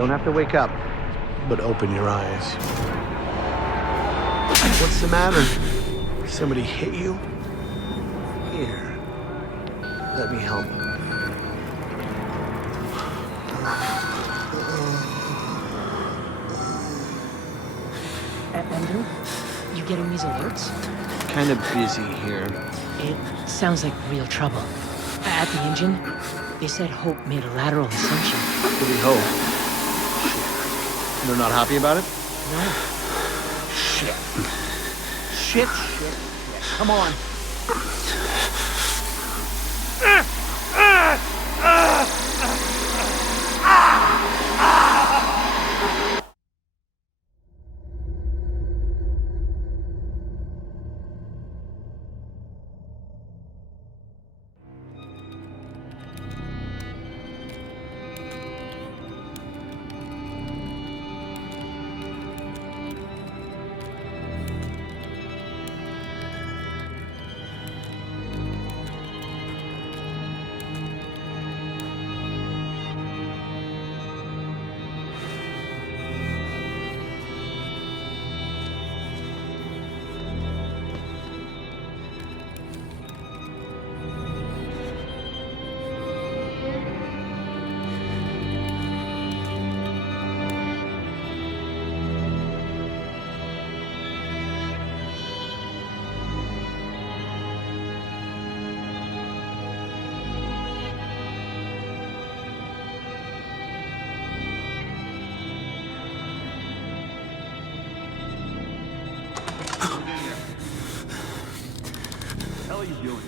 don't have to wake up, but open your eyes. What's the matter? Somebody hit you? Here, let me help. Andrew, you getting these alerts? Kind of busy here. It sounds like real trouble. At the engine, they said Hope made a lateral ascension. What do we hope? Shit. They're not happy about it? No. Shit. Shit. Come on. What are you doing?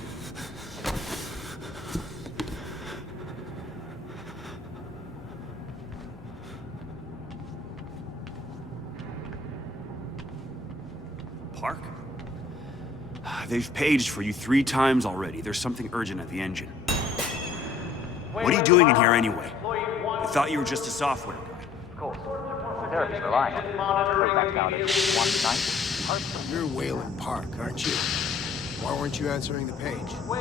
Park? They've paged for you 3 times already. There's something urgent at the engine. What are you doing in here anyway? I thought you were just a software guy. Of course. Therapy's relying on it. Put back down at 190. You're Wayland Park, aren't you? Why weren't you answering the page? Going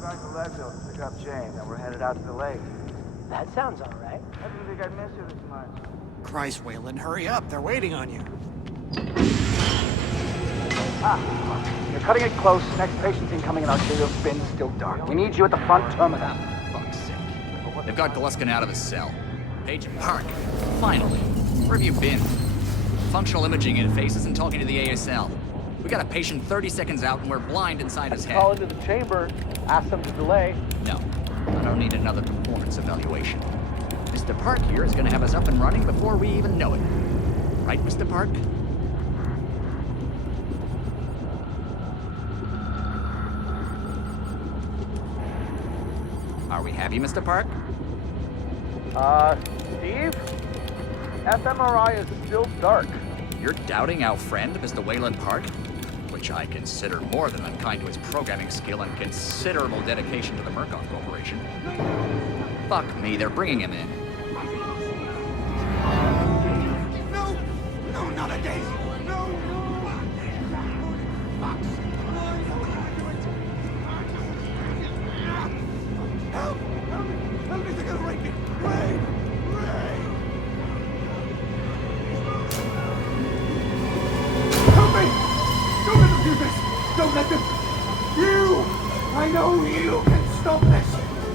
back to Leadville to pick up Jane, then we're headed out to the lake. That sounds all right. I didn't think I'd miss you this much. Christ, Wayland, hurry up. They're waiting on you. You're cutting it close. Next patient's incoming in Arcadio Spin, still dark. We need you at the front terminal. Fuck's sake. They've got Gluskin out of his cell. Page Park. Finally. Where have you been? Functional imaging interface isn't talking to the ASL. We got a patient 30 seconds out and we're blind inside his head. Call into the chamber. Ask them to delay. No. I don't need another performance evaluation. Mr. Park here is gonna have us up and running before we even know it. Right, Mr. Park? Are we happy, Mr. Park? Steve? fMRI is still dark. You're doubting our friend, Mr. Wayland Park? Which I consider more than unkind to his programming skill and considerable dedication to the Murkoff Corporation. Fuck me, they're bringing him in. No! No, not again! No! Help! Help me! Help me! They're gonna rape me! Ray! Ray! Help me! Don't let them do this! Don't let them! You! I know you can stop this!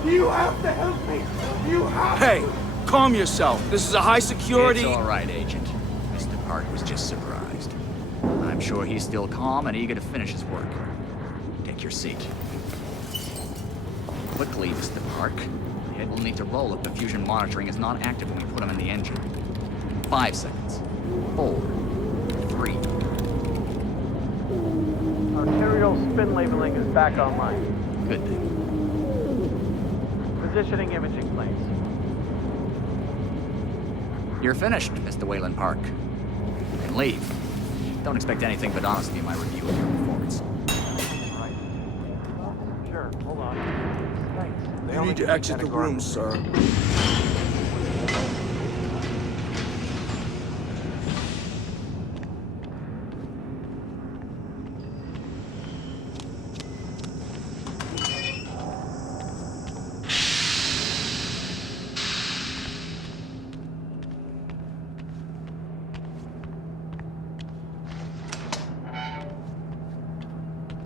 You have to help me! You have Hey, calm yourself. This is a high security... It's all right, Agent. Mr. Park was just surprised. I'm sure he's still calm and eager to finish his work. Take your seat. Quickly, Mr. Park. The head will need to roll if the fusion monitoring is not active when we put him in the engine. 5 seconds. 4. 3. Arterial spin labeling is back online. Good thing. Positioning imaging planes. You're finished, Mr. Wayland Park. You can leave. Don't expect anything but honesty in my review of your performance. Right. Sure, hold on. Thanks. You need to exit the room, sir.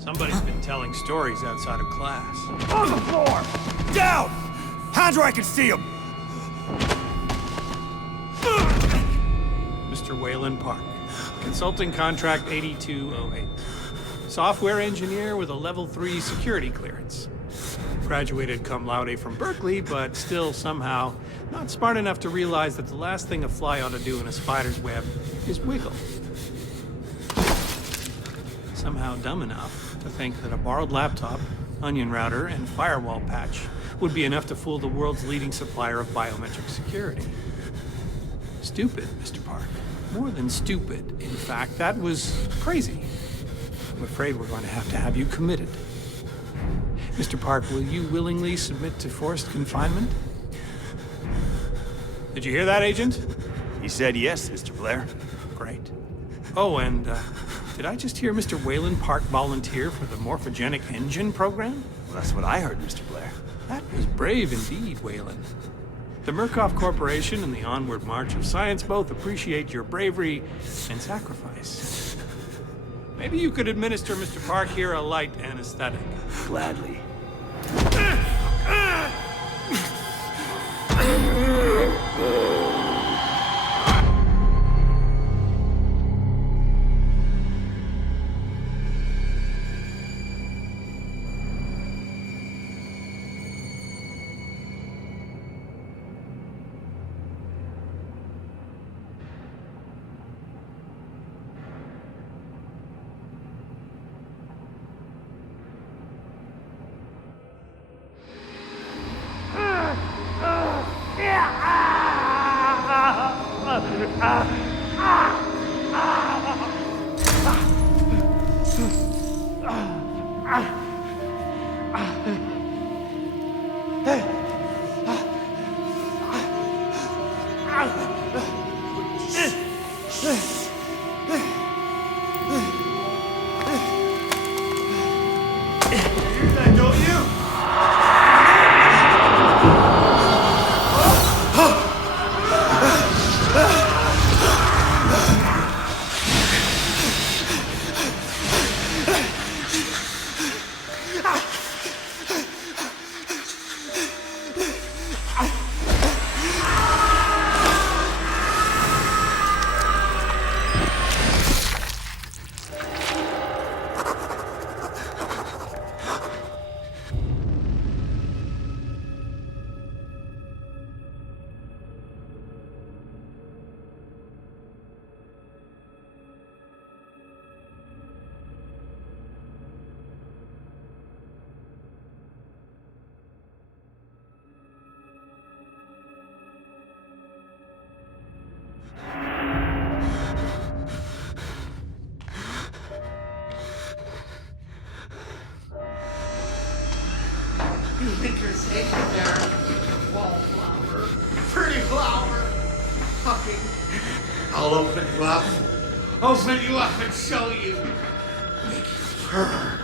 Somebody's been telling stories outside of class. On the floor! Down! Hands where I can see him! Mr. Wayland Park, consulting contract 8208. Software engineer with a level 3 security clearance. Graduated cum laude from Berkeley, but still somehow not smart enough to realize that the last thing a fly ought to do in a spider's web is wiggle. Somehow dumb enough to think that a borrowed laptop, onion router, and firewall patch would be enough to fool the world's leading supplier of biometric security. Stupid, Mr. Park. More than stupid. In fact, that was crazy. I'm afraid we're going to have you committed. Mr. Park, will you willingly submit to forced confinement? Did you hear that, Agent? He said yes, Mr. Blair. Great. Oh, and did I just hear Mr. Wayland Park volunteer for the morphogenic engine program? Well, that's what I heard, Mr. Blair. That was brave indeed, Wayland. The Murkoff Corporation and the Onward March of Science both appreciate your bravery and sacrifice. Maybe you could administer Mr. Park here a light anesthetic. Gladly. You think you're safe in there, wallflower? Pretty flower! Fucking... I'll open you up. Open you up and show you. Make you purr.